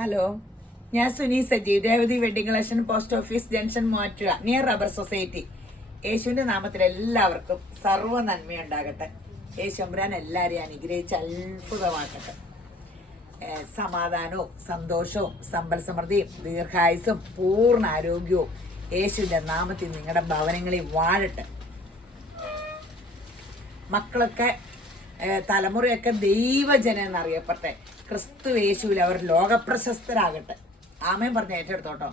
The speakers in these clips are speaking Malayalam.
ഹലോ, ഞാൻ Suni Sajeev, Revathi wedding collection, post office junction, Muvattupuzha, near rubber society. യേശുവിന്റെ നാമത്തിൽ എല്ലാവർക്കും സർവ്വ നന്മയുണ്ടാകട്ടെ. യേശുമ്പുരാൻ എല്ലാവരെയും അനുഗ്രഹിച്ച് അത്ഭുതമാക്കട്ടെ. സമാധാനവും സന്തോഷവും സമ്പൽ സമൃദ്ധിയും ദീർഘായുസും പൂർണ്ണ ആരോഗ്യവും യേശുവിന്റെ നാമത്തിൽ നിങ്ങളുടെ ഭവനങ്ങളിൽ വാഴട്ടെ. മക്കളൊക്കെ തലമുറയൊക്കെ ദൈവജനം എന്നറിയപ്പെട്ടെ. ക്രിസ്തു യേശുവിൽ അവർ ലോകപ്രശസ്തരാകട്ടെ. ആമേൻ പറഞ്ഞ ഏറ്റെടുത്തോട്ടോ.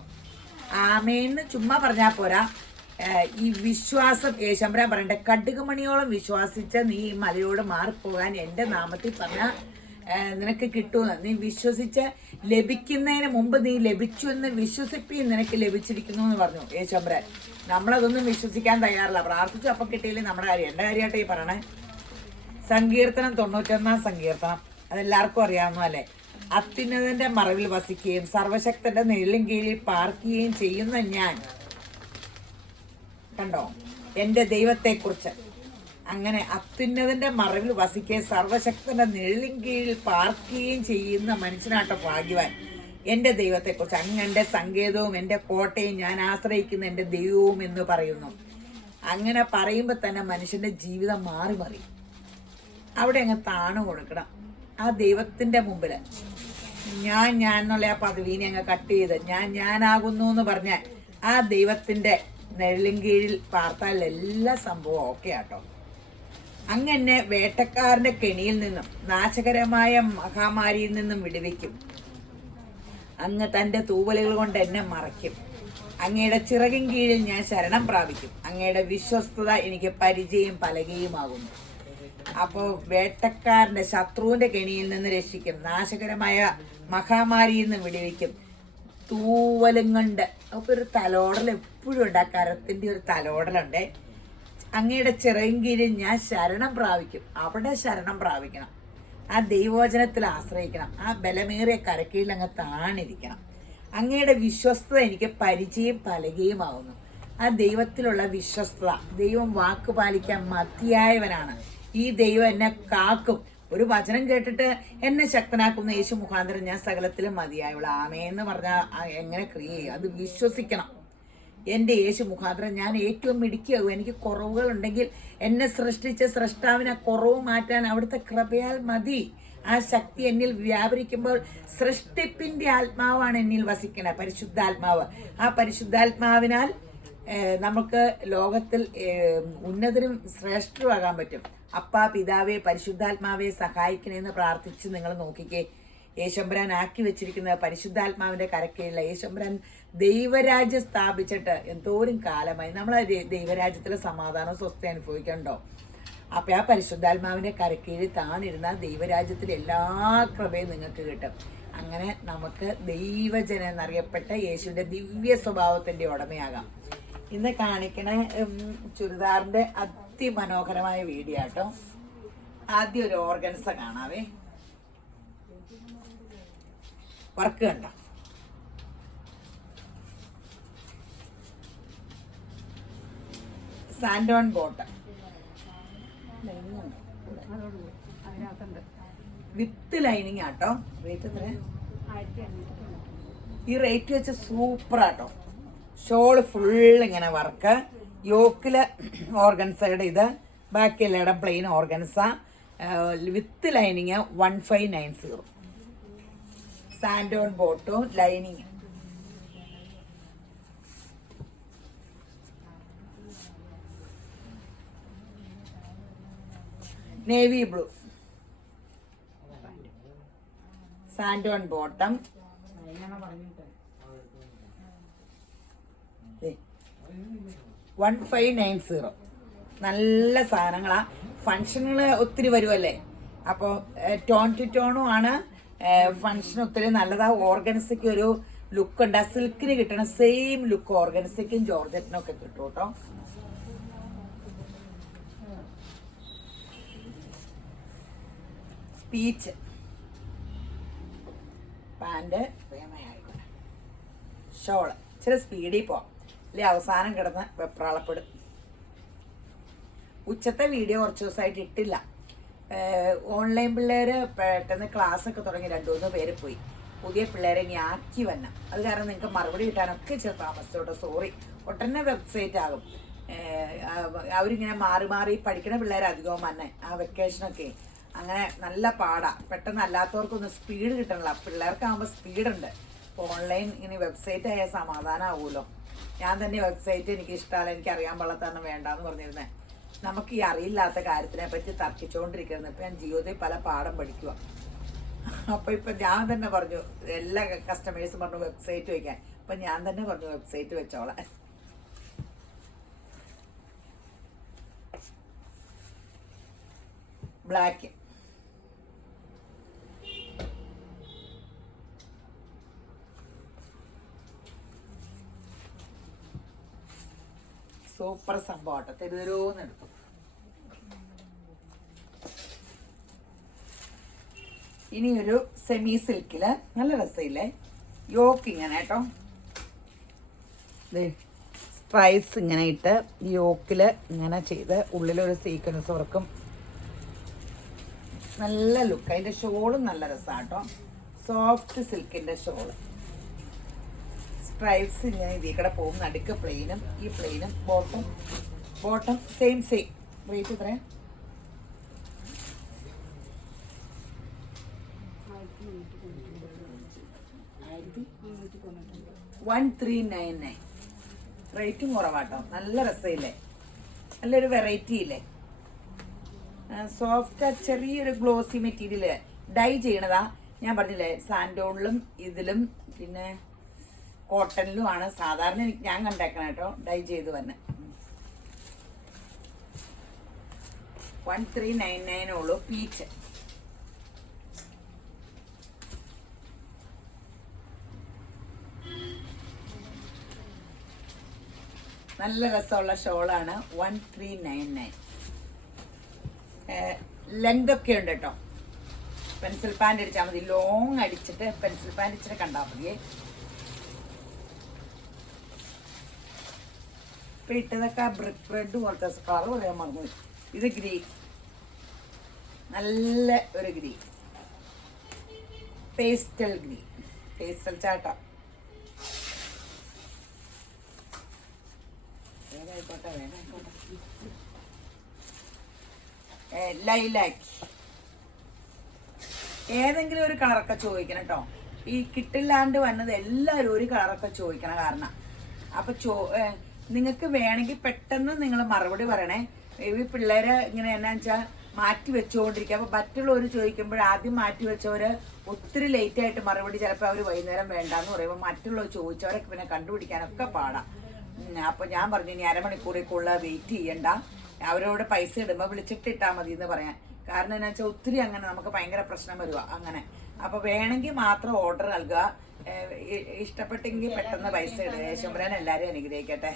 ആമേന്ന് ചുമ്മാ പറഞ്ഞാൽ പോരാ. ഈ വിശ്വാസം യേശുമ്പുരാൻ പറയട്ടെ, കടുകുമണിയോളം വിശ്വാസിച്ച നീ മലയോട് മാറിപ്പോകാൻ എൻ്റെ നാമത്തിൽ പറഞ്ഞാൽ നിനക്ക് കിട്ടുമെന്ന്. നീ വിശ്വസിച്ച് ലഭിക്കുന്നതിന് മുമ്പ് നീ ലഭിച്ചു എന്ന് വിശ്വസിപ്പി നിനക്ക് ലഭിച്ചിരിക്കുന്നു എന്ന് പറഞ്ഞു യേശുമ്പുരാൻ. നമ്മളതൊന്നും വിശ്വസിക്കാൻ തയ്യാറില്ല. പ്രാർത്ഥിച്ചു അപ്പം കിട്ടിയില്ലേ നമ്മുടെ കാര്യം. എൻ്റെ കാര്യമായിട്ട് ഈ പറയണേ. സങ്കീർത്തനം 91 സങ്കീർത്തനം അതെല്ലാവർക്കും അറിയാവുന്നതല്ലേ. അത്യുന്നതന്റെ മറവിൽ വസിക്കുകയും സർവശക്തന്റെ നിഴലിൻ കീഴിൽ പാർക്കുകയും ചെയ്യുന്ന ഞാൻ. കണ്ടോ എൻ്റെ ദൈവത്തെക്കുറിച്ച്. അങ്ങനെ അത്യുന്നതന്റെ മറവിൽ വസിക്കുകയും സർവശക്തന്റെ നിഴലിൻ കീഴിൽ പാർക്കുകയും ചെയ്യുന്ന മനുഷ്യനാട്ടോ ഭാഗ്യവാൻ. എൻ്റെ ദൈവത്തെക്കുറിച്ച് അങ്ങ് എൻ്റെ സങ്കേതവും എൻ്റെ കോട്ടയും ഞാൻ ആശ്രയിക്കുന്ന എൻ്റെ ദൈവവും എന്ന് പറയുന്നു. അങ്ങനെ പറയുമ്പോൾ തന്നെ മനുഷ്യൻ്റെ ജീവിതം മാറി മാറി. അവിടെ അങ്ങ് താണു കൊടുക്കണം. ആ ദൈവത്തിൻ്റെ മുമ്പിൽ ഞാൻ എന്നുള്ള ആ പദവീനെ അങ്ങ് കട്ട് ചെയ്ത് ഞാനാകുന്നു എന്ന് പറഞ്ഞാൽ ആ ദൈവത്തിൻ്റെ നെഴലിൻ കീഴിൽ പാർത്താൽ എല്ലാ സംഭവം ഓക്കെ ആട്ടോ. അങ്ങനെ വേട്ടക്കാരൻ്റെ കെണിയിൽ നിന്നും നാശകരമായ മഹാമാരിയിൽ നിന്നും വിടുവിക്കും. അങ്ങ് തൻ്റെ തൂവലുകൾ കൊണ്ട് എന്നെ മറയ്ക്കും. അങ്ങയുടെ ചിറകിൻ കീഴിൽ ഞാൻ ശരണം പ്രാപിക്കും. അങ്ങയുടെ വിശ്വസ്തത എനിക്ക് പരിചയം പലകയുമാകുന്നു. അപ്പോൾ വേട്ടക്കാരൻ്റെ ശത്രുവിൻ്റെ കെണിയിൽ നിന്ന് രക്ഷിക്കും. നാശകരമായ മഹാമാരിയിൽ നിന്ന് വിടുവിക്കും. തൂവലും കൊണ്ട് അപ്പോൾ ഒരു തലോടൽ എപ്പോഴും ഉണ്ട്. ആ കരത്തിൻ്റെ ഒരു തലോടലുണ്ട്. അങ്ങയുടെ ചിറകിൻ കീഴിൽ ഞാൻ ശരണം പ്രാപിക്കും. അവിടെ ശരണം പ്രാപിക്കണം. ആ ദൈവവചനത്തിൽ ആശ്രയിക്കണം. ആ ബലമേറിയ കരക്കീഴിൽ അങ്ങ് താണിരിക്കണം. അങ്ങയുടെ വിശ്വസ്തത എനിക്ക് പരിചയം പലകയുമാവുന്നു. ആ ദൈവത്തിലുള്ള വിശ്വസ്തത. ദൈവം വാക്ക് പാലിക്കാൻ മതിയായവനാണ്. ഈ ദൈവം എന്നെ കാക്കും. ഒരു വചനം കേട്ടിട്ട് എന്നെ ശക്തനാക്കുന്ന യേശു മുഖാന്തരം ഞാൻ സകലത്തിലും മതിയായുള്ള ആമേന്ന് പറഞ്ഞാൽ എങ്ങനെ ക്രിയ ചെയ്യും? അത് വിശ്വസിക്കണം. എൻ്റെ യേശു മുഖാന്തരം ഞാൻ ഏറ്റവും മിടുക്കിയാകും. എനിക്ക് കുറവുകളുണ്ടെങ്കിൽ എന്നെ സൃഷ്ടിച്ച സൃഷ്ടാവിനെ കുറവ് മാറ്റാൻ അവിടുത്തെ കൃപയാൽ മതി. ആ ശക്തി എന്നിൽ വ്യാപരിക്കുമ്പോൾ സൃഷ്ടിപ്പിൻ്റെ ആത്മാവാണ് എന്നിൽ വസിക്കണത്, പരിശുദ്ധാത്മാവ്. ആ പരിശുദ്ധാത്മാവിനാൽ നമുക്ക് ലോകത്തിൽ ഉന്നതരും ശ്രേഷ്ഠരുമാകാൻ പറ്റും. അപ്പാ പിതാവെ പരിശുദ്ധാത്മാവെ സഹായിക്കണമെന്ന് പ്രാർത്ഥിച്ച് നിങ്ങൾ നോക്കിക്കേ. യേശുമ്പുരാൻ ആക്കി വെച്ചിരിക്കുന്ന പരിശുദ്ധാത്മാവിൻ്റെ കരക്കീഴിലുള്ള യേശുമ്പുരാൻ ദൈവരാജ്യം സ്ഥാപിച്ചിട്ട് എന്തോരം കാലമായി. നമ്മൾ ദൈവരാജ്യത്തിലെ സമാധാനവും സ്വസ്ഥ അനുഭവിക്കണ്ടോ? അപ്പം ആ പരിശുദ്ധാത്മാവിൻ്റെ കരക്കീഴിൽ താണിരുന്ന ദൈവരാജ്യത്തിൽ എല്ലാ കൃപയും നിങ്ങൾക്ക് കിട്ടും. അങ്ങനെ നമുക്ക് ദൈവജനം എന്നറിയപ്പെട്ട യേശുവിൻ്റെ ദിവ്യ സ്വഭാവത്തിൻ്റെ ഉടമയാകാം. ഇന്ന് കാണിക്കണ ചുരിദാറിൻ്റെ അതിമനോഹരമായ വീഡിയോ ആട്ടോ. ആദ്യം ഒരു ഓർഗൻസ കാണാവേ. വർക്ക് കണ്ടോ? സാൻഡോൺ ബോട്ടം വിത്ത് ലൈനിങ് ആട്ടോ. റേറ്റ് എത്ര? ഈ റേറ്റ് വെച്ച് സൂപ്പർ ആട്ടോ. ഷോള് ഫുൾ ഇങ്ങനെ വർക്ക്. യോക്കില് ഓർഗൻസയുടെ ഇത്, ബാക്കി എല്ലായിടം പ്ലെയിൻ ഓർഗൻസ. With lining 1590. സാൻഡോൺ ബോട്ടും ലൈനിങ്. നേവി ബ്ലൂ സാൻഡോൺ ബോട്ടം. 1590. നല്ല സാധനങ്ങളാ. ഫങ്ഷനുകൾ ഒത്തിരി വരുമല്ലേ. അപ്പോൾ ടോൺ ടു ടോണും ആണ്. ഫങ്ഷൻ ഒത്തിരി നല്ലതാ. ഓർഗൻസയ്ക്ക് ഒരു ലുക്ക് ഉണ്ട്. ആ സിൽക്കിന് കിട്ടണ സെയിം ലുക്ക് ഓർഗൻസയ്ക്കും ജോർജറ്റിനും ഒക്കെ കിട്ടും കേട്ടോ. Peach pant, shawl. ഇച്ചിരി സ്പീഡിൽ പോവാം, അല്ലെ അവസാനം കിടന്ന് വെപ്രാളപ്പെടും. ഉച്ചത്തെ വീഡിയോ കുറച്ച് ദിവസമായിട്ട് ഇട്ടില്ല. ഓൺലൈൻ പിള്ളേർ പെട്ടെന്ന് ക്ലാസ്സൊക്കെ തുടങ്ങി 2-3 പേര് പോയി. പുതിയ പിള്ളേരെ ഇനി ആക്കി വരണം. അത് കാരണം നിങ്ങൾക്ക് മറുപടി കിട്ടാനൊക്കെ ചെറു താമസിച്ചോട്ടെ, സോറി. ഒട്ടന്നെ വെബ്സൈറ്റ് ആകും. അവരിങ്ങനെ മാറി മാറി പഠിക്കുന്ന പിള്ളേർ അധികവും വന്നെ ആ വെക്കേഷനൊക്കെ. അങ്ങനെ നല്ല പാടാ. പെട്ടെന്ന് അല്ലാത്തവർക്കൊന്നും സ്പീഡ് കിട്ടണില്ല. പിള്ളേർക്കാകുമ്പോൾ സ്പീഡുണ്ട്. ഇപ്പോൾ ഓൺലൈൻ ഇനി വെബ്സൈറ്റ് ആയാൽ സമാധാനമാവുമല്ലോ. ഞാൻ തന്നെ വെബ്സൈറ്റ് എനിക്ക് ഇഷ്ടമല്ല, എനിക്ക് അറിയാൻ പാടില്ലാത്തതാണ് വേണ്ടാന്ന് പറഞ്ഞിരുന്നത്. നമുക്ക് ഈ അറിയില്ലാത്ത കാര്യത്തിനെ പറ്റി തർക്കിച്ചുകൊണ്ടിരിക്കുന്നത്. ഇപ്പം ഞാൻ ജീവിതത്തിൽ പല പാഠം പഠിക്കുക. അപ്പോൾ ഇപ്പം ഞാൻ തന്നെ പറഞ്ഞു, എല്ലാ കസ്റ്റമേഴ്സും പറഞ്ഞു വെബ്സൈറ്റ് വയ്ക്കാൻ. അപ്പം ഞാൻ തന്നെ പറഞ്ഞു വെബ്സൈറ്റ് വെച്ചോളാം. ബ്ലാക്ക് സൂപ്പർ സംഭവം തെരുതെരോന്ന് എടുത്തു. ഇനി ഒരു സെമി സിൽക്കില് നല്ല രസമില്ലേ, യോക്ക് ഇങ്ങനെ കേട്ടോ, സ്ട്രൈസ് ഇങ്ങനെ ഇട്ട് യോക്കില് ഇങ്ങനെ ചെയ്ത് ഉള്ളിലൊരു സീക്വൻസ് വർക്കും, നല്ല ലുക്ക്. അതിന്റെ ഷോളും നല്ല രസമാണ് കേട്ടോ, സോഫ്റ്റ് സിൽക്കിന്റെ ഷോള്. സ്ട്രൈപ്സ് ഇങ്ങനെ ഇതിൽ കൂടെ പോകും. നടുക്ക് പ്ലെയിനും, ഈ പ്ലെയിനും ബോട്ടം സെയിം. റേറ്റ് എത്രയാ? 1399. റേറ്റും കുറവാട്ടോ. നല്ല രസമില്ലേ, നല്ലൊരു വെറൈറ്റി ഇല്ലേ. സോഫ്റ്റ് ചെറിയൊരു ഗ്ലോസി മെറ്റീരിയല്, ഡൈ ചെയ്യണതാ. ഞാൻ പറഞ്ഞില്ലേ സാൻഡോണിലും ഇതിലും പിന്നെ കോട്ടണിലുമാണ് സാധാരണ ഞാൻ കണ്ടേക്കണം കേട്ടോ, ഡൈ ചെയ്ത് തന്നെ. 1399 ഉള്ളൂ. പീച്ച് നല്ല രസമുള്ള ഷോളാണ്. 1399. ലെങ്ത് ഒക്കെ ഉണ്ട് കേട്ടോ. പെൻസിൽ പാൻറ് അടിച്ചാൽ മതി. ലോങ് അടിച്ചിട്ട് പെൻസിൽ പാൻറ് ഇച്ചിരി കണ്ടാൽ മതിയേ. ഇപ്പൊ ഇട്ടതൊക്കെ ബ്രിക്ക് റെഡ് പോലത്തെ കളർ പറയാൻ മറന്നു. ഇത് ഗ്രീൻ, നല്ല ഒരു ഗ്രീൻ, പേസ്റ്റൽ ഗ്രീൻ, പേസ്റ്റൽ ചാട്ട. ലൈലാക്ക് ഏതെങ്കിലും ഒരു കളറൊക്കെ ചോദിക്കണം കേട്ടോ. ഈ കിട്ടില്ലാണ്ട് വന്നത് എല്ലാവരും ഒരു കളറൊക്കെ ചോദിക്കണം. കാരണം അപ്പൊ നിങ്ങൾക്ക് വേണമെങ്കിൽ പെട്ടെന്ന് നിങ്ങൾ മറുപടി പറയണേ. ഈ പിള്ളേര് ഇങ്ങനെ എന്നാന്ന് വെച്ചാൽ മാറ്റി വെച്ചുകൊണ്ടിരിക്കുക. അപ്പൊ മറ്റുള്ളവർ ചോദിക്കുമ്പോൾ ആദ്യം മാറ്റി വെച്ചവര് ഒത്തിരി ലേറ്റ് ആയിട്ട് മറുപടി ചിലപ്പോൾ അവർ വൈകുന്നേരം വേണ്ടാന്ന് പറയുമ്പോൾ മറ്റുള്ളവർ ചോദിച്ചവരൊക്കെ പിന്നെ കണ്ടുപിടിക്കാനൊക്കെ പാടാം. അപ്പൊ ഞാൻ പറഞ്ഞു ഇനി അരമണിക്കൂറിക്കുള്ള വെയിറ്റ് ചെയ്യണ്ട, അവരോട് പൈസ ഇടുമ്പോൾ വിളിച്ചിട്ട് ഇട്ടാൽ മതി എന്ന് പറയാൻ. കാരണം എന്താ വെച്ചാൽ ഒത്തിരി അങ്ങനെ നമുക്ക് ഭയങ്കര പ്രശ്നം വരുക അങ്ങനെ. അപ്പൊ വേണമെങ്കിൽ മാത്രം ഓർഡർ നൽകുക. ഇഷ്ടപ്പെട്ടെങ്കിൽ പെട്ടെന്ന് പൈസ ഇടുക. യേശുമ്പരാൻ എല്ലാവരും അനുഗ്രഹിക്കട്ടെ.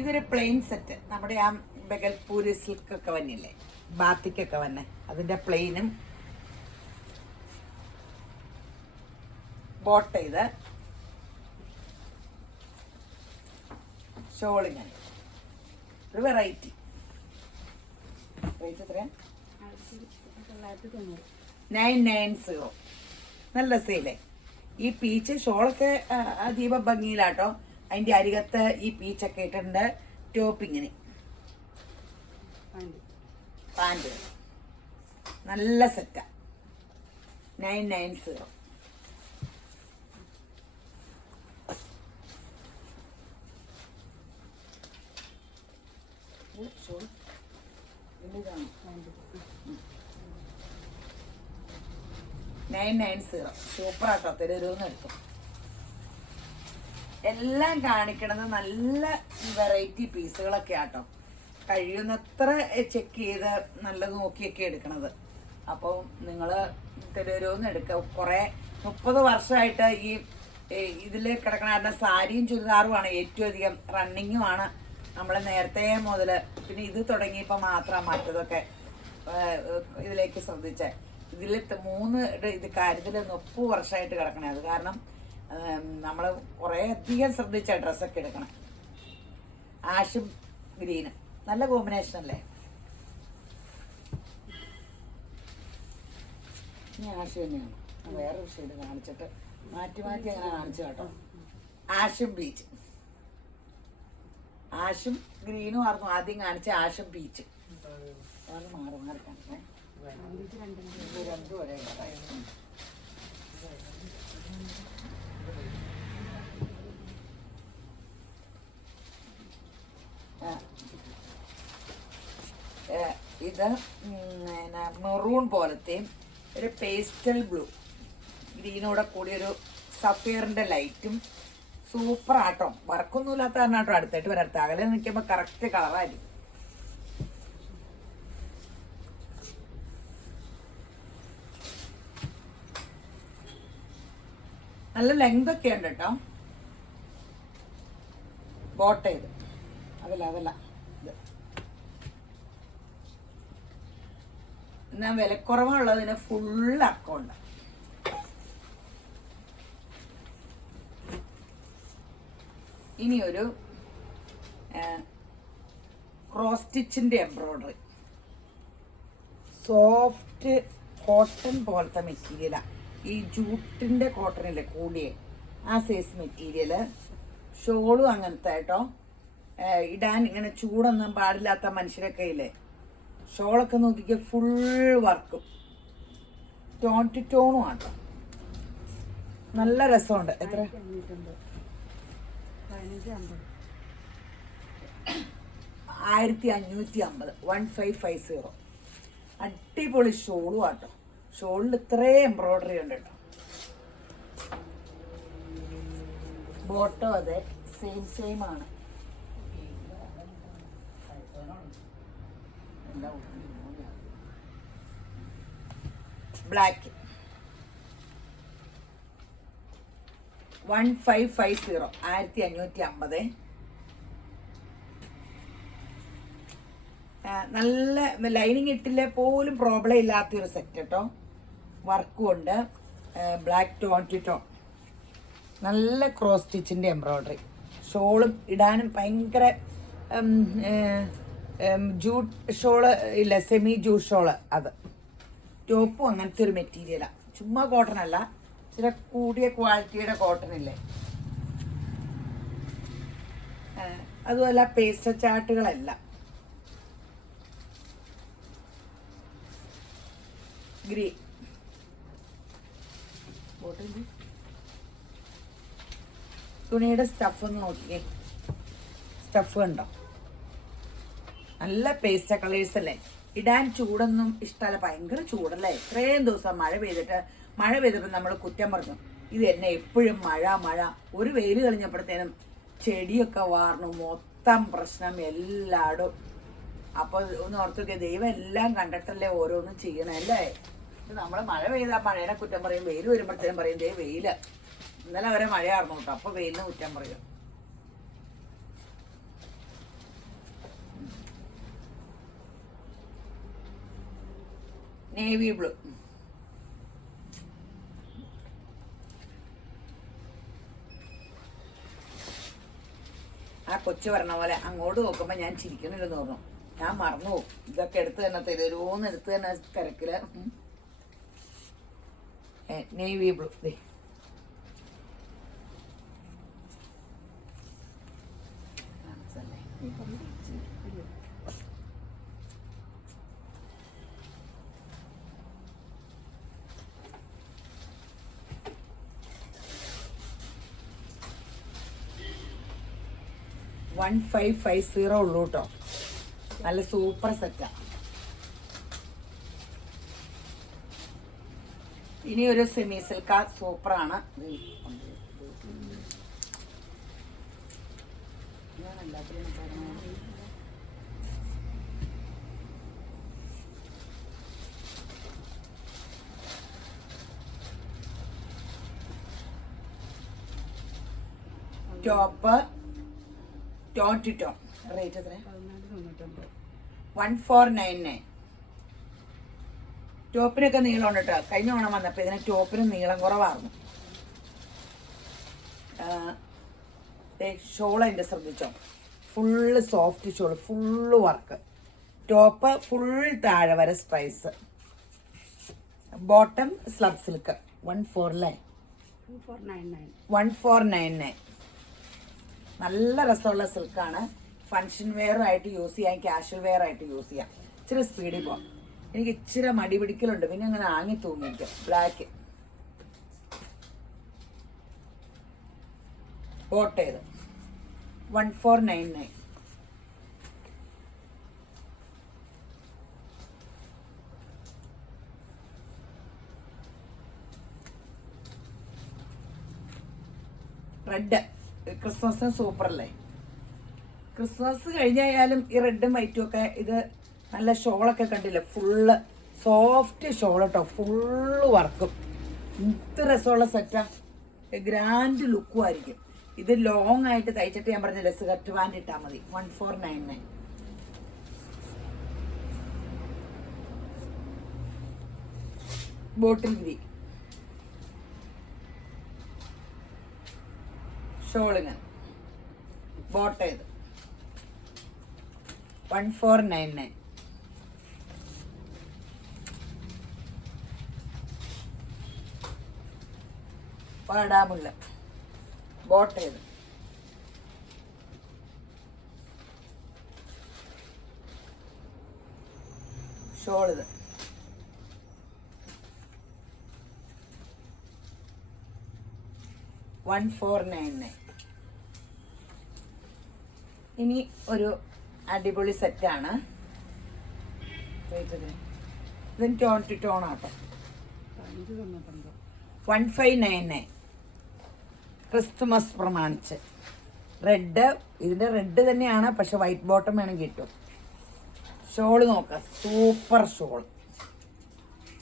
ഇതൊരു പ്ലെയിൻ സെറ്റ്. നമ്മുടെ ആ ബഗൽപൂരി സിൽക്ക് ഒക്കെ വന്നില്ലേ, ബാത്തിക്കൊക്കെ വന്നെ, അതിന്റെ പ്ലെയിനും ബോട്ട് ചെയ്ത് ഷോളിങ്ങനെ ഒരു വെറൈറ്റി. റേറ്റ് എത്രയാ? 990. നല്ല സെയിലേ. ഈ പീച്ച് ഷോളൊക്കെ അതീവ ഭംഗിയിലാട്ടോ. അതിന്റെ അരികത്ത് ഈ പീച്ചൊക്കെ ഇട്ടിട്ടുണ്ട്. ടോപ്പിങ്ങിന് പാൻറ് നല്ല സെറ്റാ. 990. സൂപ്പർ ആട്ടോ. തെരുവെന്ന് എടുക്കും. എല്ലാം കാണിക്കണത് നല്ല വെറൈറ്റി പീസുകളൊക്കെ ആട്ടോ. കഴിയുന്നത്ര ചെക്ക് ചെയ്ത് നല്ലത് നോക്കിയൊക്കെ എടുക്കണത്. അപ്പോൾ നിങ്ങൾ തെരുവെന്ന് എടുക്കുക. കുറേ 30 വർഷമായിട്ട് ഈ ഇതിൽ കിടക്കണ കാരണം സാരിയും ചുരിദാറുമാണ് ഏറ്റവും അധികം റണ്ണിങ്ങുമാണ് നമ്മൾ നേരത്തെ മുതൽ. പിന്നെ ഇത് തുടങ്ങിയപ്പോൾ മാത്രം മറ്റതൊക്കെ ഇതിലേക്ക് ശ്രദ്ധിച്ചേ. ഇതിൽ 3 ഇത് കാര്യത്തിൽ 30 വർഷമായിട്ട് കിടക്കണേ. അത് കാരണം നമ്മൾ കുറേ അധികം ശ്രദ്ധിച്ച ഡ്രസ്സൊക്കെ എടുക്കണം. ആഷും ഗ്രീനും നല്ല കോമ്പിനേഷൻ അല്ലേ. ഇനി ആഷ് തന്നെയാണ്. വേറൊരു ഷെയ്ഡ് കാണിച്ചിട്ട് മാറ്റി മാറ്റി അങ്ങനെ കാണിച്ചു കേട്ടോ. ആഷും പീച്ച്, ആഷും ഗ്രീനും ആയിരുന്നു ആദ്യം കാണിച്ച. ആഷും പീച്ച് അത് മാറി മാറി കാണിക്കേ. രണ്ടും ഒരേ കളറായിരുന്നു. ഇത് മെറൂൺ പോലത്തെയും ഒരു പേസ്റ്റൽ ബ്ലൂ ഗ്രീനോടെ കൂടി ഒരു സഫയറിന്റെ ലൈറ്റും സൂപ്പർ ആട്ടോ. വർക്കൊന്നും ഇല്ലാത്ത കാരണം കേട്ടോ. അടുത്തായിട്ട് വരട്ടെ. അകലെ നിൽക്കുമ്പോൾ കറക്റ്റ് കളറായിരിക്കും. നല്ല ലെങ്ത് ഒക്കെ ഉണ്ട് കേട്ടോ. ബോട്ട് ചെയ്ത് അതല്ല ഇത് എന്നാ വിലക്കുറവുള്ളതിന് ഫുൾ അക്കൗണ്ട്. ഇനിയൊരു ക്രോസ് സ്റ്റിച്ചിന്റെ എംബ്രോയിഡറി, സോഫ്റ്റ് കോട്ടൺ പോലത്തെ മെറ്റീരിയലാ. ഈ ജൂട്ടിന്റെ കോട്ടണില്ലേ കൂടിയേ, ആ സൈസ് മെറ്റീരിയല്. ഷോളും അങ്ങനത്തെ കേട്ടോ. ഇടാൻ ഇങ്ങനെ ചൂടൊന്നും പാടില്ലാത്ത മനുഷ്യരൊക്കെ ഇല്ലേ, ഷോളൊക്കെ നോക്കിക്കുക ഫുൾ വർക്കും ടോൺ ടു ടോണും ആട്ടോ. നല്ല രസമുണ്ട്. എത്ര? 1550. 1550. അടിപൊളി ഷോളും ആട്ടോ. ഷോളിൽ ഇത്രയും എംബ്രോയിഡറി ഉണ്ട് കേട്ടോ. ബോട്ടോ അതെ സെയിം ആണ്. ബ്ലാക്ക് 1550. 1550. നല്ല ലൈനിങ് ഇട്ടില്ലേ പോലും പ്രോബ്ലം ഇല്ലാത്തൊരു സെറ്റ് കേട്ടോ. വർക്കും ഉണ്ട്. Black tone to tone. നല്ല ക്രോസ് സ്റ്റിച്ചിൻ്റെ എംബ്രോയിഡറി. ഷോളും ഇടാനും ഭയങ്കര ജൂട്ട് ഷോള് ഇല്ല, സെമി ജൂട്ട് ഷോള്. അത് ടോപ്പും അങ്ങനത്തെ ഒരു മെറ്റീരിയലാണ്. ചുമ്മാ കോട്ടൺ അല്ല, ചില കൂടിയ ക്വാളിറ്റിയുടെ കോട്ടൺ ഇല്ലേ. അതുമല്ല പേസ്റ്റ് ചാർട്ടുകളല്ല. ഗ്രീൻ തുണിയുടെ സ്റ്റഫ് ഒന്ന് നോക്കിയേ. സ്റ്റഫ് കണ്ടോ? നല്ല പേസ്റ്റ കളേഴ്സ് അല്ലേ. ഇടാൻ ചൂടൊന്നും ഇഷ്ടമല്ല. ഭയങ്കര ചൂടല്ലേ. ഇത്രയും ദിവസം മഴ പെയ്തപ്പോൾ നമ്മൾ കുറ്റം പറഞ്ഞു, ഇത് എന്നെ എപ്പോഴും മഴ. ഒരു വെയിൽ കഴിഞ്ഞപ്പോഴത്തേനും ചെടിയൊക്കെ വാർന്നു. മൊത്തം പ്രശ്നം എല്ലായിടും. അപ്പോൾ ഒന്ന് ഓർത്തുക്കെ, ദൈവം എല്ലാം കണ്ടിട്ടല്ലേ ഓരോന്നും ചെയ്യണല്ലേ. നമ്മൾ മഴ പെയ്താൽ മഴേനെ കുറ്റം പറയും, വെയിൽ വരുമ്പോഴത്തേനും പറയും ദേ വെയില്. ഇന്നലെ വരെ മഴയായിരുന്നു കേട്ടോ, അപ്പോൾ വെയിലിന് കുറ്റം പറയും. Navy blue. ആ കൊച്ചു പറഞ്ഞ പോലെ അങ്ങോട്ട് നോക്കുമ്പോൾ ഞാൻ ചിരിക്കുന്നില്ലെന്ന് തോന്നുന്നു. ഞാൻ മറന്നു പോകും. ഇതൊക്കെ എടുത്ത് തന്നെ തരുമോന്ന് എടുത്ത് തന്നെ തിരക്കില്. Navy blue. 1550 ഉള്ളൂ കേട്ടോ. നല്ല സൂപ്പർ സെറ്റാ. ഇനി ഒരു സെമി സിൽക്ക് സൂപ്പറാണ്. Top tone to tone. Rate എത്ര? 1499. ടോപ്പിനൊക്കെ നീളമുണ്ട് കേട്ടോ. കഴിഞ്ഞ ഓണം വന്നപ്പോൾ ഇതിന് ടോപ്പിന് നീളം കുറവായിരുന്നു. ഷോൾ അതിൻ്റെ ശ്രദ്ധിച്ചോ, full soft shawl, full work. Top full താഴെ വരെ സ്ട്രൈസ്. ബോട്ടം സ്ലബ് സിൽക്ക് 14 അല്ലേ, 1499. നല്ല രസമുള്ള സിൽക്കാണ്. ഫങ്ഷൻ വെയർ ആയിട്ട് യൂസ് ചെയ്യാം, കാഷ്വൽ വെയർ ആയിട്ട് യൂസ് ചെയ്യാം. ഇച്ചിരി സ്പീഡിൽ പോവാം. എനിക്ക് ഇച്ചിരി മടി പിടിക്കലുണ്ട്, പിന്നെ അങ്ങനെ ആങ്ങി തൂങ്ങിക്കും. ബ്ലാക്ക് ബോട്ട് ചെയ്ത് 1499. റെഡ് ക്രിസ്മസിന് സൂപ്പർ അല്ലേ. ക്രിസ്മസ് കഴിഞ്ഞായാലും ഈ റെഡും വൈറ്റും ഒക്കെ, ഇത് നല്ല ഷോളൊക്കെ കണ്ടില്ലേ, ഫുള്ള് സോഫ്റ്റ് ഷോൾ കേട്ടോ, ഫുള്ള് വർക്കും. എന്ത് രസമുള്ള സെറ്റാ, ഗ്രാൻഡ് ലുക്കും ആയിരിക്കും. ഇത് ലോങ് ആയിട്ട് തയ്ച്ചിട്ട് ഞാൻ പറഞ്ഞില്ലേ, സ്കർട്ട് പാൻറ് ഇട്ടാൽ മതി. 1499. ബോട്ടിൽ ഗ്രീൻ ഷോളിന് ബോട്ട് ചെയ്ത് 1499. വാടാമുല്ല ബോട്ട് ചെയ്ത് ഷോളിത് $1499. ഇനി ഒരു അടിപൊളി സെറ്റാണ്. ഇതിന് ടോൺ ടു ടോൺ ആട്ടോ. 1599 ക്രിസ്തുമസ് പ്രമാണിച്ച്. റെഡ്, ഇതിൻ്റെ റെഡ് തന്നെയാണ്, പക്ഷെ വൈറ്റ് ബോട്ടം വേണമെങ്കിൽ കിട്ടും. ഷോള് നോക്കാം, സൂപ്പർ ഷോൾ.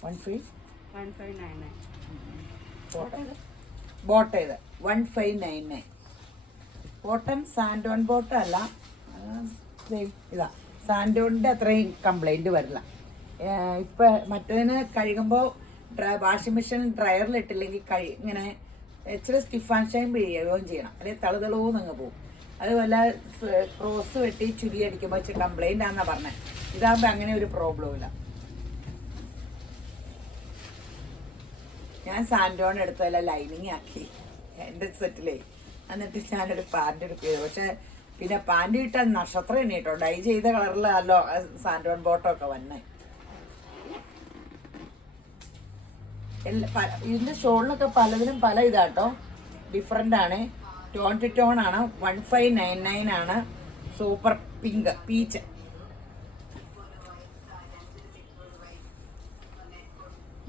1599 ബോട്ട് ചെയ്ത് 1599. ബോട്ടം സാൻഡോൺ ബോട്ടം അല്ല, ഇതാ സാൻഡോണിൻ്റെ അത്രയും കംപ്ലൈൻറ്റ് വരില്ല. ഇപ്പം മറ്റേതിന് കഴുകുമ്പോൾ വാഷിംഗ് മെഷീൻ ഡ്രയറിലിട്ടില്ലെങ്കിൽ ഇങ്ങനെ ഇച്ചിരി സ്റ്റിഫ് ആൻഡ് ഷൈൻ പിഴിയുകയും ചെയ്യണം, അല്ലെങ്കിൽ തളുതളൂന്ന് അങ്ങ് പോകും. അതുപോലെ ക്രോസ് വെട്ടി ചുരി അടിക്കുമ്പോൾ ഇച്ചിരി കംപ്ലൈൻ്റ് ആണെന്നാണ് പറഞ്ഞത്. ഇതാകുമ്പോൾ അങ്ങനെ ഒരു പ്രോബ്ലം ഇല്ല. ഞാൻ സാൻഡോൺ എടുത്തല്ല ലൈനിങ് ആക്കി എൻ്റെ സെറ്റിലേ. എന്നിട്ട് ഞാനൊരു പാൻറ് എടുക്കുകയത്. പക്ഷെ പിന്നെ പാൻറ് ഇട്ടാൽ നക്ഷത്രം തന്നെ കേട്ടോ, ഡൈ ചെയ്ത കളറിലല്ലോ സാൻഡോൺ ബോട്ടം ഒക്കെ വന്നേ. ഇതിൻ്റെ ഷോളിനൊക്കെ പലതിനും പല ഇതാട്ടോ, ഡിഫറെൻ്റ് ആണ്. ടോൺ ടു ടോൺ ആണ്. 1599 ആണ്. Super pink peach.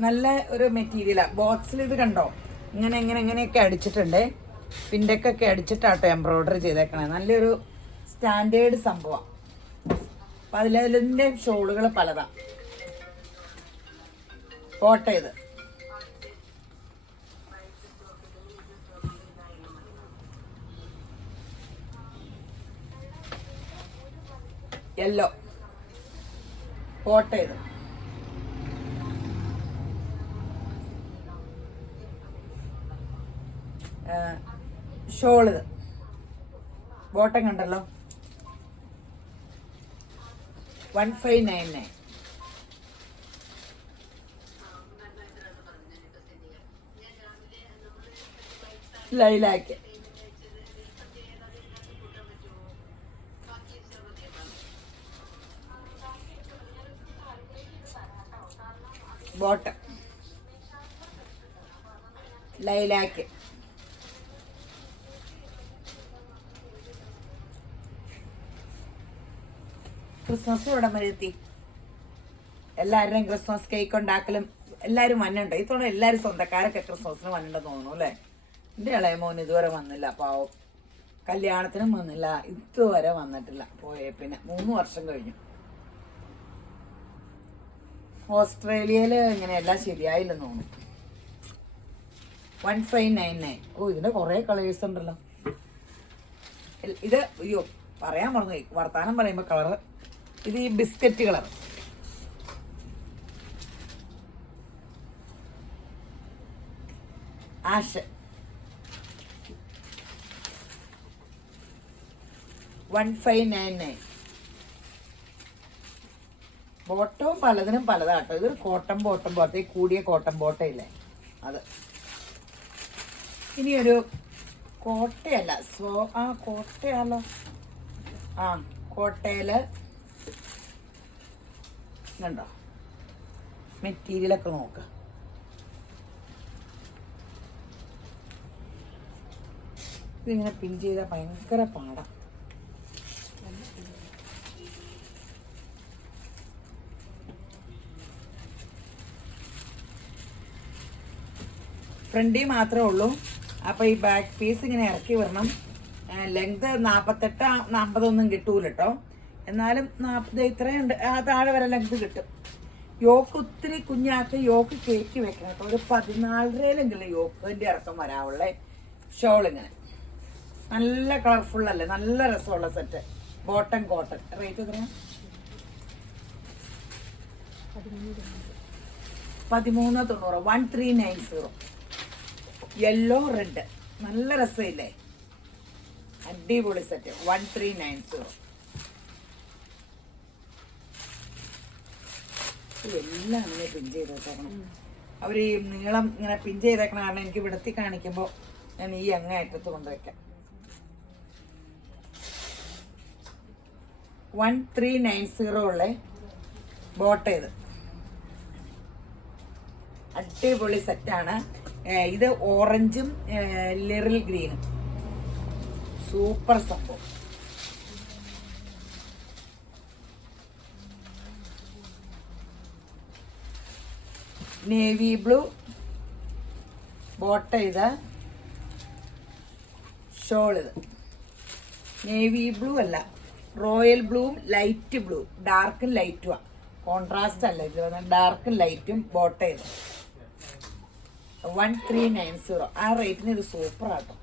നല്ല ഒരു മെറ്റീരിയലാണ്. ബോക്സിൽ ഇത് കണ്ടോ, ഇങ്ങനെയൊക്കെ അടിച്ചിട്ടുണ്ട്. ഫിൻഡെക്കൊക്കെ അടിച്ചിട്ടാട്ടോ എംബ്രോയ്ഡറി ചെയ്തേക്കണേ. നല്ലൊരു സ്റ്റാൻഡേർഡ് സംഭവം. അപ്പം അതിൻ്റെ ഷോളുകൾ പലതാണ്. കോട്ട ഇത് യെല്ലോ കോട്ട ഇത് ഷോളിത് ബോട്ടം കണ്ടല്ലോ. 1599. Lilac bottom lilac. ക്രിസ്മസ് ഇവിടെ വരെ എത്തി. എല്ലാവരുടെയും ക്രിസ്മസ് കേക്ക് ഉണ്ടാക്കലും എല്ലാവരും വന്നുണ്ട്. ഇത്തവണ എല്ലാവരും സ്വന്തക്കാരൊക്കെ ക്രിസ്മസിന് വന്നിട്ടുണ്ടെന്ന് തോന്നുന്നു അല്ലേ. എൻ്റെ ഇളയ മോൻ ഇതുവരെ വന്നില്ല, പാവം. കല്യാണത്തിനും വന്നില്ല, ഇതുവരെ വന്നിട്ടില്ല. പോയേ പിന്നെ 3 വർഷം കഴിഞ്ഞു. ഓസ്ട്രേലിയയിൽ ഇങ്ങനെ എല്ലാം ശരിയായില്ലെന്ന് തോന്നുന്നു. 1599. ഓ, ഇതിൻ്റെ കുറേ കളേഴ്സ് ഉണ്ടല്ലോ. ഇത് അയ്യോ പറയാൻ മറന്നു, വർത്താനം പറയുമ്പോൾ കളറ്. ഇത് ഈ ബിസ്ക്കറ്റ് കളർ. ആഷ് 1599. ബോട്ടവും പലതിനും പലതാട്ടോ. ഇത് കോട്ടൺ ബോട്ടം പോലത്തെ കൂടിയ കോട്ടൺ ബോട്ടയില്ലേ അത്. ഇനിയൊരു കോട്ടയല്ല, കോട്ടയാലോ, കോട്ടയില് കണ്ടോ മെറ്റീരിയലൊക്കെ നോക്ക. ഇതിങ്ങനെ പിൻ ചെയ്താൽ ഭയങ്കര പാടാ. ഫ്രണ്ടിൽ മാത്രമേ ഉള്ളൂ. അപ്പോൾ ഈ ബാക്ക് പീസ് ഇങ്ങനെ ഇറക്കി വരണം. ലെങ്ത് 48 50 കിട്ടൂല കേട്ടോ. എന്നാലും 40 ഇത്രയുണ്ട്, താഴെ വരെ ലെങ്ത് കിട്ടും. യോക്ക് ഒത്തിരി കുഞ്ഞാക്കി യോക്ക് കയറ്റി വെക്കണം കേട്ടോ. ഒരു 14 യോക്കിൻ്റെ ഇറക്കം വരാവുള്ളേ. ഷോളിങ്ങനെ നല്ല കളർഫുള്ളല്ലേ, നല്ല രസമുള്ള സെറ്റ്. Bottom cotton. റേറ്റ് എത്രയാണ്? 1390. 1390. യെല്ലോ റെഡ് നല്ല രസമില്ലേ, അടിപൊളി സെറ്റ്. 1390. എല്ലാം അങ്ങനെ പിൻ ചെയ്തേക്കണം. അവർ ഈ നീളം ഇങ്ങനെ പിൻ ചെയ്തേക്കണ കാരണം എനിക്ക് വിടത്തി കാണിക്കുമ്പോൾ ഞാൻ ഈ അങ്ങേയറ്റത്ത് കൊണ്ടുവയ്ക്കാം. 1390 ഉള്ള ബോട്ട് ഇത് അടിപൊളി സെറ്റാണ്. ഇത് ഓറഞ്ചും ലിറിൽ ഗ്രീനും സൂപ്പർ സംഭവം. നേവി ബ്ലൂ ബോട്ട ഇത്, ഷോൾ ഇത് നേവി ബ്ലൂ അല്ല, റോയൽ ബ്ലൂവും ലൈറ്റ് ബ്ലൂ, ഡാർക്കും ലൈറ്റുമാണ്. കോൺട്രാസ്റ്റ് അല്ല ഇത്, ഡാർക്കും ലൈറ്റും ബോട്ട ഇത്. 1390. ആ റേറ്റിന് ഇത് സൂപ്പർ ആട്ടോ.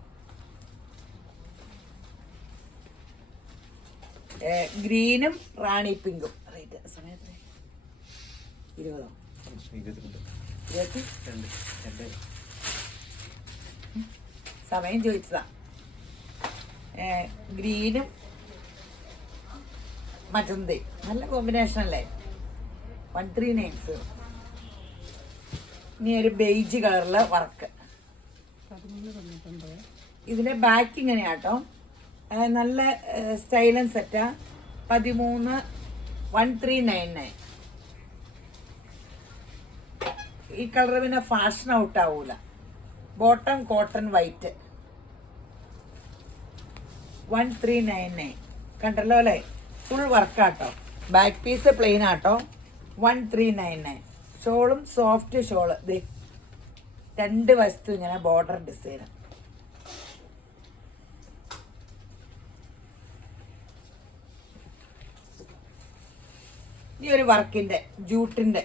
ഗ്രീനും റാണി പിങ്കും. റേറ്റ് സമയത്ത് 20 സമയം ചോദിച്ചതാ. ഗ്രീനും മജന്തേ നല്ല കോമ്പിനേഷൻ അല്ലേ. 1390. ഇനി ഒരു ബേജ് കളറിലെ വർക്ക്. ഇതിന്റെ ബാക്ക് ഇങ്ങനെയാട്ടോ, നല്ല സ്റ്റൈലൻ സെറ്റാ. 1399. ഈ കളർ പിന്നെ ഫാഷൻ ഔട്ട് ആവൂല. Bottom cotton white. 1399 കണ്ടല്ലോ അല്ലേ. ഫുൾ വർക്കാട്ടോ. ബാക്ക് പീസ് പ്ലെയിൻ ആട്ടോ. 1399. ഷോളും സോഫ്റ്റ് ഷോള്. ദേ 2 വശത്തും ഇങ്ങനെ ബോർഡർ ഡിസൈൻ. ഈ ഒരു വർക്കിന്റെ ജൂട്ടിന്റെ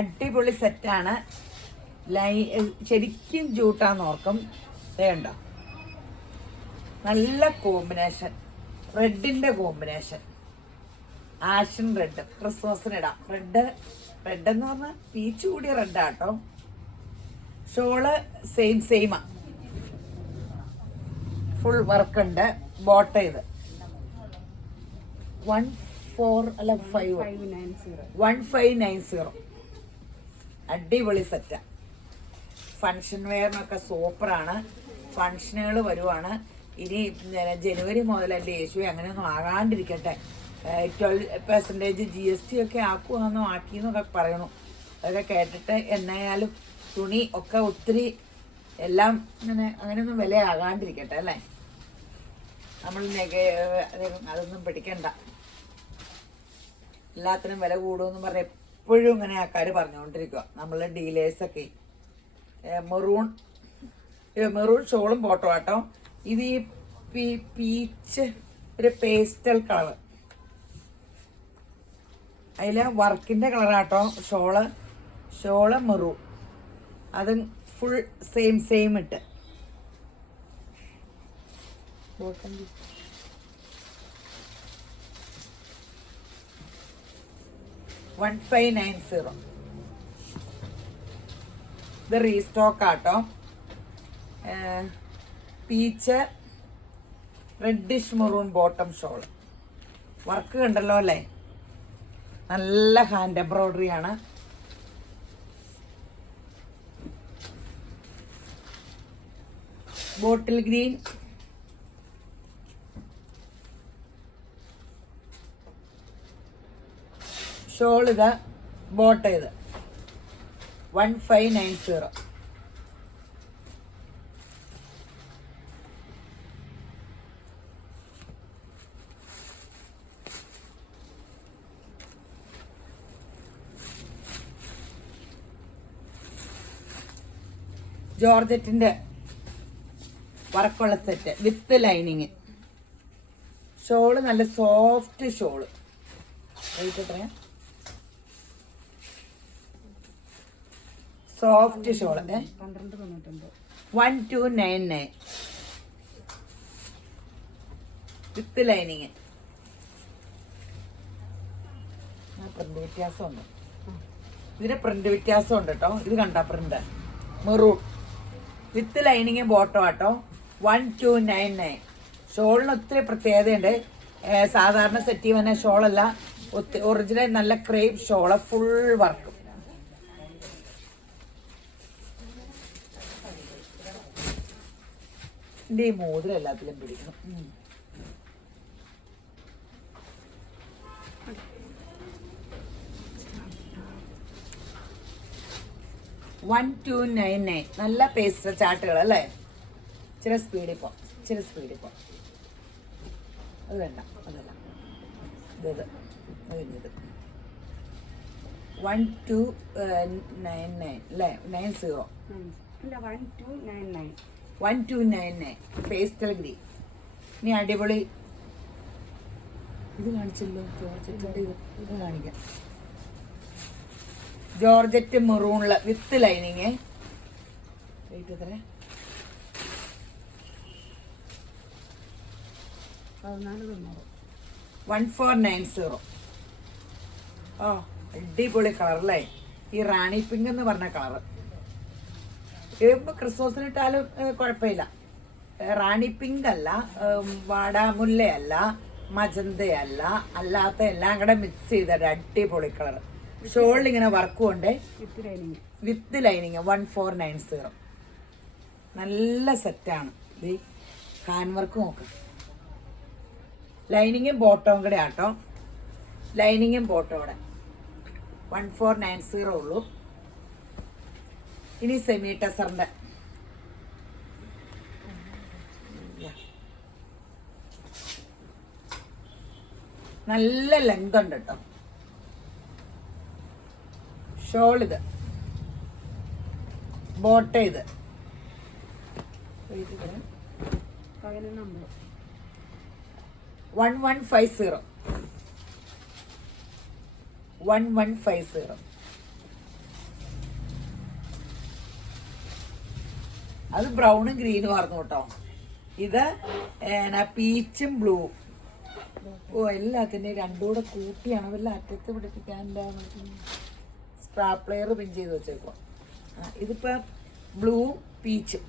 അടിപൊളി സെറ്റാണ്. ശരിക്കും ജൂട്ടാന്ന് ഓർക്കും. വേണ്ട നല്ല കോമ്പിനേഷൻ, റെഡിന്റെ കോമ്പിനേഷൻ. ആഷൻ റെഡ് ക്രിസ്മസിന് ഇടാം. റെഡ് എന്ന് പറഞ്ഞാൽ പീച്ച് കൂടിയ റെഡാട്ടോ. ഷോള് സെയിമാ. ഫുൾ വർക്ക് ഉണ്ട്. ബോട്ട ഇത് 1590. അടിപൊളി സെറ്റാ. ഫങ്ഷൻ വെയറിനൊക്കെ സൂപ്പറാണ്. ഫങ്ഷനുകൾ വരുവാണ് ഇനി. ജനുവരി മുതൽ എൻ്റെ യേശുവെ അങ്ങനെയൊന്നും ആകാണ്ടിരിക്കട്ടെ. 12% GST ഒക്കെ ആക്കുവാന്നോ ആക്കിയെന്നൊക്കെ പറയണു. അതൊക്കെ കേട്ടിട്ട് എന്നായാലും തുണി ഒക്കെ ഒത്തിരി എല്ലാം അങ്ങനെയൊന്നും വില ആകാണ്ടിരിക്കട്ടെ അല്ലേ. നമ്മൾ അതൊന്നും പിടിക്കണ്ട. എല്ലാത്തിനും വില കൂടുമെന്ന് പറഞ്ഞ് എപ്പോഴും ഇങ്ങനെ ആൾക്കാർ പറഞ്ഞുകൊണ്ടിരിക്കുക. നമ്മളെ ഡീലേഴ്സൊക്കെ. മെറൂൺ ഷോളും ബോട്ടോ ആട്ടോ. ഇത് ഈ പീച്ച് ഒരു പേസ്റ്റൽ കളർ. അതിൽ വർക്കിൻ്റെ കളറാട്ടോ. Shawl maroon. അത് ഫുൾ സെയിം ഇട്ട്. 1590. ഇത് റീസ്റ്റോക്ക് ആട്ടോ. Peach reddish maroon bottom shawl. Work കണ്ടല്ലോ അല്ലേ. നല്ല ഹാൻഡ് എംബ്രോയിഡറി ആണ്. ബോട്ടിൽ ഗ്രീൻ, ഷോൾ ഇത് ബോട്ട് ഇത് 1590. ജോർജറ്റിന്റെ വർക്കുള്ള സെറ്റ് വിത്ത് ലൈനിങ്. ഷോള് നല്ല സോഫ്റ്റ് ഷോള്. റേറ്റ് എത്രയാ? Soft shawl 1299 with lining. Print വ്യത്യാസമുണ്ട്, ഇതിന് പ്രിന്റ് വ്യത്യാസമുണ്ട് കേട്ടോ. ഇത് കണ്ട print maroon with lining bottom ആട്ടോ. 1299. ഷോളിന് ഒത്തിരി പ്രത്യേകതയുണ്ട്. സാധാരണ സെറ്റ് ചെയ്യുന്ന ഷോളല്ല, ഒറിജിനൽ നല്ല ക്രേപ്പ് ഷോള്, ഫുൾ വർക്ക്. എൻ്റെ ഈ മോതിരം എല്ലാത്തിലും പിടിക്കണം. 1299. നല്ല പേസ്റ്റർ ചാട്ടുകൾ അല്ലേ? ഇച്ചിരി സ്പീഡിൽ പോ, ഇച്ചിരി സ്പീഡിൽ പോ. അത് വേണ്ട, അതല്ല ഇത് 1299 അല്ലേ? 1299 പേസ്റ്റൽ ഗ്രീൻ. ഇനി അടിപൊളി ഇത് കാണിച്ചല്ലോ, ജോർജറ്റിന്റെ ഇത് കാണിക്കാം. ജോർജറ്റ് മെറൂണില് വിത്ത് ലൈനിങ്. റേറ്റ് എത്ര? 1490. ഓ അടിപൊളി കളർ അല്ലേ? ഈ റാണി പിങ്ക് എന്ന് പറഞ്ഞ കളറ് ക്രിസ്മസിനിട്ടാലും കുഴപ്പമില്ല. റാണി പിങ്ക് അല്ല, വാടാമുല്ലയല്ല, മജന്തയല്ല, അല്ലാത്ത എല്ലാം കൂടെ മിക്സ് ചെയ്തിട്ട് അടിപൊളി കളർ. ഷോളിൽ ഇങ്ങനെ വർക്കും ഉണ്ട് വിത്ത് ലൈനിങ്. 1490. നല്ല സെറ്റാണ്. ഇത് ഹാൻഡ് വർക്ക് നോക്കാം. ലൈനിങ്ങും ബോട്ടവും കൂടെ ആട്ടോ. ലൈനിങ്ങും ബോട്ടവും കൂടെ 1490 ഉള്ളൂ. ഇനി സെമി ടെസറിന്റെ നല്ല ലെങ്ത് ഉണ്ട് കേട്ടോ. ഷോൾ ഇത് ബോട്ട ഇത് 1150. 1150. അത് ബ്രൗണും ഗ്രീനും ആയിരുന്നു കേട്ടോ. ഇത് പീച്ചും ബ്ലൂ. ഓ എല്ലാത്തിൻ്റെയും രണ്ടുകൂടെ കൂട്ടിയാണ് വല്ല അറ്റത്ത് പിടിപ്പിക്കാൻ സ്ട്രാപ്ലെയർ പിൻ ചെയ്ത് വെച്ചേക്കുക. ഇതിപ്പോൾ ബ്ലൂ പീച്ചും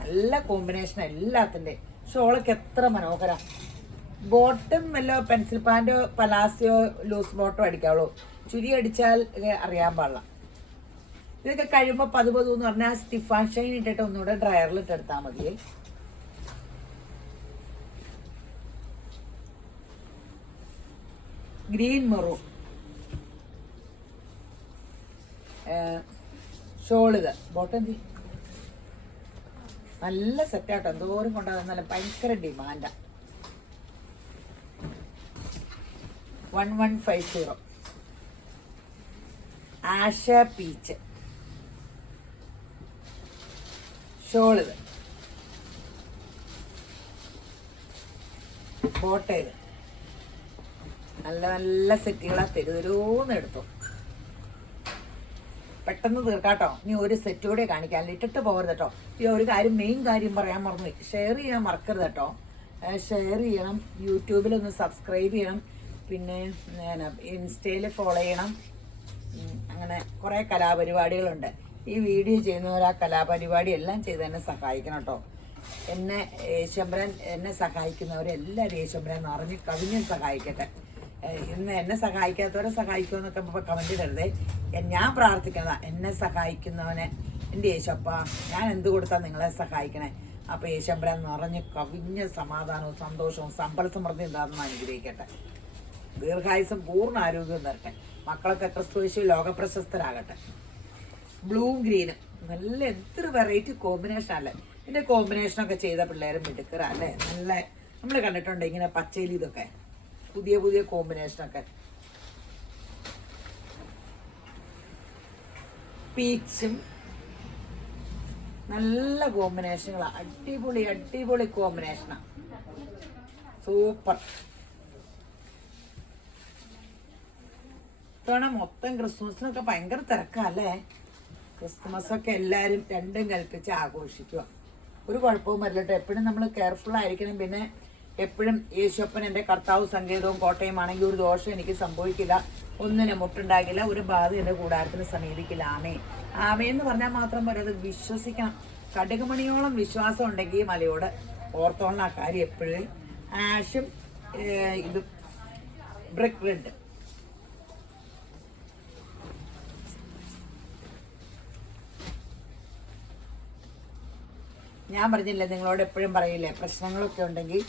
നല്ല കോമ്പിനേഷൻ എല്ലാത്തിൻ്റെ. ഷോളൊക്കെ എത്ര മനോഹര. ബോട്ടം വല്ല പെൻസിൽ പാൻറ്റോ പലാസിയോ ലൂസ് ബോട്ടോ അടിക്കാവുള്ളൂ. ചുരി അടിച്ചാൽ അറിയാൻ പാടില്ല. ഇതൊക്കെ കഴിയുമ്പോൾ പതുപതു എന്ന് പറഞ്ഞാൽ സ്റ്റിഫാൻ ഷൈൻ ഇട്ടിട്ട് ഒന്നുകൂടെ ഡ്രയറിലിട്ട് എടുത്താൽ മതിയേ. ഗ്രീൻ മെറൂൺ ഷോളിത് ബോട്ടം നല്ല സെറ്റാട്ടോ. എന്തോരം കൊണ്ടുവന്ന നല്ല ഭയങ്കര ഡിമാൻഡാ. 1150. ആഷ പീച്ച് ഷോളിത് ബോട്ടയിൽ നല്ല നല്ല സെറ്റുകളാ. തെരുതെരോന്ന് എടുത്തു പെട്ടെന്ന് തീർക്കാട്ടോ. ഇനി ഒരു സെറ്റ് കൂടെ കാണിക്കാൻ ഇട്ടിട്ട് പോകരുത് കേട്ടോ. ഈ ഒരു കാര്യം മെയിൻ കാര്യം പറയാൻ മറന്നു. ഷെയർ ചെയ്യാൻ മറക്കരുത് കേട്ടോ. ഷെയർ ചെയ്യണം, യൂട്യൂബിലൊന്ന് സബ്സ്ക്രൈബ് ചെയ്യണം, പിന്നെ ഇൻസ്റ്റയിൽ ഫോളോ ചെയ്യണം. അങ്ങനെ കുറേ കലാപരിപാടികളുണ്ട്. ഈ വീഡിയോ ചെയ്യുന്നവർ ആ കലാപരിപാടി എല്ലാം ചെയ്ത് എന്നെ സഹായിക്കണം കേട്ടോ. എന്നെ യേശുമ്പരൻ എന്നെ സഹായിക്കുന്നവരെല്ലാവരും യേശുമ്പരൻ നിറഞ്ഞ് കവിഞ്ഞ് സഹായിക്കട്ടെ. ഇന്ന് എന്നെ സഹായിക്കാത്തവരെ സഹായിക്കുമെന്നൊക്കെ കമന്റ് ഇടരുതേ. ഞാൻ പ്രാർത്ഥിക്കുന്നതാ, എന്നെ സഹായിക്കുന്നവനെ എൻ്റെ യേശപ്പ ഞാൻ എന്ത് കൊടുത്താൽ നിങ്ങളെ സഹായിക്കണേ. അപ്പോൾ യേശമ്പരാൻ നിറഞ്ഞ് കവിഞ്ഞ സമാധാനവും സന്തോഷവും സമ്പൽ സമൃദ്ധി എന്താണെന്ന് അനുഗ്രഹിക്കട്ടെ. ദീർഘായുസം പൂർണ്ണ ആരോഗ്യം തരട്ടെ. മക്കളൊക്കെ ക്രിസ്തുയേശു ലോകപ്രശസ്തരാകട്ടെ. ബ്ലൂവും ഗ്രീനും നല്ല എന്തൊരു വെറൈറ്റി കോമ്പിനേഷൻ അല്ലേ. ഇതിൻ്റെ കോമ്പിനേഷനൊക്കെ ചെയ്ത പിള്ളേരും മിടുക്കരാ അല്ലേ. നല്ല നമ്മൾ കണ്ടിട്ടുണ്ട് ഇങ്ങനെ പച്ചയിൽ ഇതൊക്കെ പുതിയ പുതിയ കോമ്പിനേഷനൊക്കെ. പീച്ചും നല്ല കോമ്പിനേഷനുകളാണ്. അടിപൊളി അടിപൊളി കോമ്പിനേഷനാണ്. സൂപ്പർ. ഇത്തവണ മൊത്തം ക്രിസ്മസിനൊക്കെ ഭയങ്കര തിരക്കല്ലേ. ക്രിസ്മസൊക്കെ എല്ലാവരും രണ്ടും കൽപ്പിച്ച് ആഘോഷിക്കുക. ഒരു കുഴപ്പവും വരില്ലട്ടോ. എപ്പോഴും നമ്മൾ കെയർഫുൾ ആയിരിക്കണം. പിന്നെ എപ്പോഴും യേശുപ്പൻ എൻ്റെ കർത്താവ് സങ്കേതവും കോട്ടയുമാണെങ്കിൽ ഒരു ദോഷം എനിക്ക് സംഭവിക്കില്ല, ഒന്നിനും മുട്ടുണ്ടാകില്ല, ഒരു ബാധ എൻ്റെ കൂടാരത്തിന് സമീപിക്കില്ല. ആമേ ആമേ എന്ന് പറഞ്ഞാൽ മാത്രം പോരാ, അത് വിശ്വസിക്കണം. കടുകുമണിയോളം വിശ്വാസം ഉണ്ടെങ്കിൽ മലയോട് ഓർത്തോളം ആ കാര്യം എപ്പോഴും. ആഷും ഇത് ബ്രിക്ക് റെഡ്. ഞാൻ പറഞ്ഞില്ലേ നിങ്ങളോട് എപ്പോഴും പറയില്ലേ, പ്രശ്നങ്ങളൊക്കെ ഉണ്ടെങ്കിൽ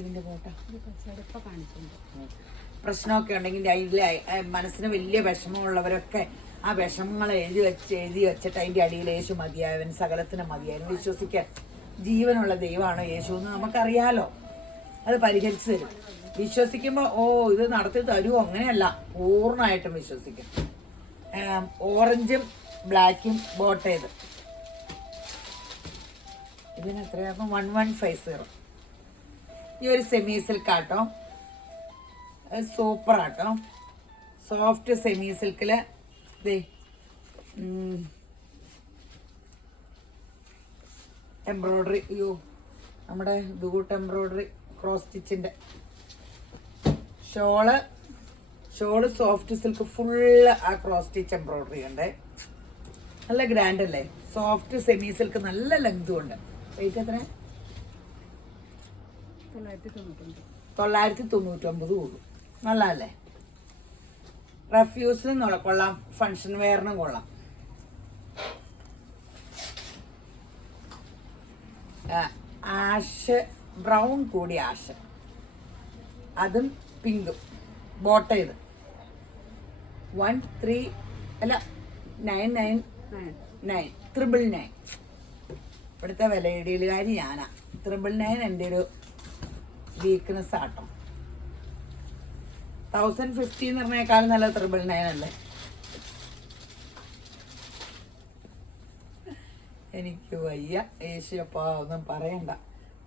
ഇതിൻ്റെ ഫോട്ടോ പ്രശ്നമൊക്കെ ഉണ്ടെങ്കിൽ അതിൽ മനസ്സിന് വലിയ വിഷമമുള്ളവരൊക്കെ ആ വിഷമങ്ങൾ എഴുതി വെച്ചിട്ട് അതിൻ്റെ അടിയിൽ യേശു മതിയായവൻ സകലത്തിനും മതിയായവൻ വിശ്വസിക്കാൻ. ജീവനുള്ള ദൈവമാണോ യേശു എന്ന് നമുക്കറിയാലോ. അത് പരിഹരിച്ചു തരും. വിശ്വസിക്കുമ്പോൾ ഇത് നടത്തി തരുമോ അങ്ങനെയല്ല, പൂർണ്ണമായിട്ടും വിശ്വസിക്കും. ഓറഞ്ചും ബ്ലാക്കും ബോട്ട് ചെയ്ത് ഇതിന് എത്രയാകും? 1150. ഈ ഒരു സെമി സിൽക്ക് ആട്ടോ, സൂപ്പർ ആട്ടോ. സോഫ്റ്റ് സെമി സിൽക്കിൽ എംബ്രോയ്ഡറി. നമ്മുടെ ദൂട്ട് എംബ്രോയ്ഡറി ക്രോസ് സ്റ്റിച്ചിൻ്റെ ഷോള് സോഫ്റ്റ് സിൽക്ക് ഫുള്ള് ആ ക്രോസ് സ്റ്റിച്ച് എംബ്രോയ്ഡറി ഉണ്ട്. നല്ല ഗ്രാൻഡ് അല്ലേ. സോഫ്റ്റ് സെമി സിൽക്ക് നല്ല ലെങ്തും ഉണ്ട്. വെയിറ്റ് എത്ര? 999 ഉള്ളൂ. നല്ലതല്ലേ. റഫ്യൂസിനും കൊള്ളാം, ഫങ്ഷൻ വെയറിനും കൊള്ളാം. ആഷ് ബ്രൗൺ കൂടി ആഷ്, അതും പിങ്കും ബോട്ട് ചെയ്ത് 999. ഇവിടുത്തെ വില ഇടയിലുകാരി ഞാനാ. 999 എൻ്റെ ഒരു വീക്ക്നെസ് ആട്ടോ. 1050 എന്ന് പറഞ്ഞേക്കാളും നല്ല 999 അല്ലേ. എനിക്ക് വയ്യ യേശുപ്പ, ഒന്നും പറയണ്ട.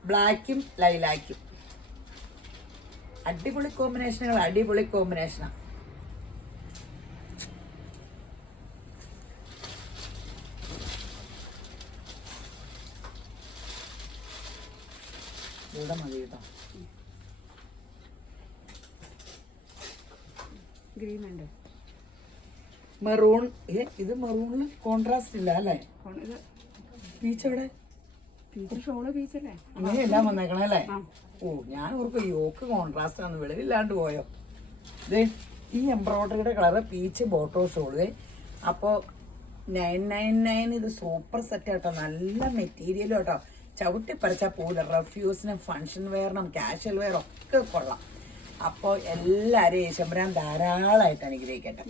ബ്ലാക്കും ലൈലാക്കും അടിപൊളി കോമ്പിനേഷനുകൾ, അടിപൊളി കോമ്പിനേഷനാണ്. ഇവിടെ മതി കേട്ടോ. മെറൂൺ. ഇത് മെറൂണിൽ കോൺട്രാസ്റ്റ് ഇല്ല അല്ലേ. പീച്ച് എവിടെ? അങ്ങനെയെല്ലാം വന്നേക്കണേ അല്ലേ. ഞാൻ ഓർക്കും യോക്ക് കോൺട്രാസ്റ്റ് ആണ്, വെളിവില്ലാണ്ട് പോയോ. ഇത് ഈ എംബ്രോയ്ഡറിയുടെ കളറ് പീച്ച് ബോട്ടോ ഷോള്. അപ്പോൾ 999. ഇത് സൂപ്പർ സെറ്റ് കേട്ടോ. നല്ല മെറ്റീരിയലും കേട്ടോ. ചവിട്ടി പറിച്ചാൽ പോകില്ല. റഫ്യൂസിനും ഫങ്ഷൻ വെയറിനും കാഷ്വൽ വെയറും ഒക്കെ കൊള്ളാം. അപ്പോൾ എല്ലാവരും യേശുമ്പരാൻ ധാരാളമായിട്ട് അനുഗ്രഹിക്കട്ടെ.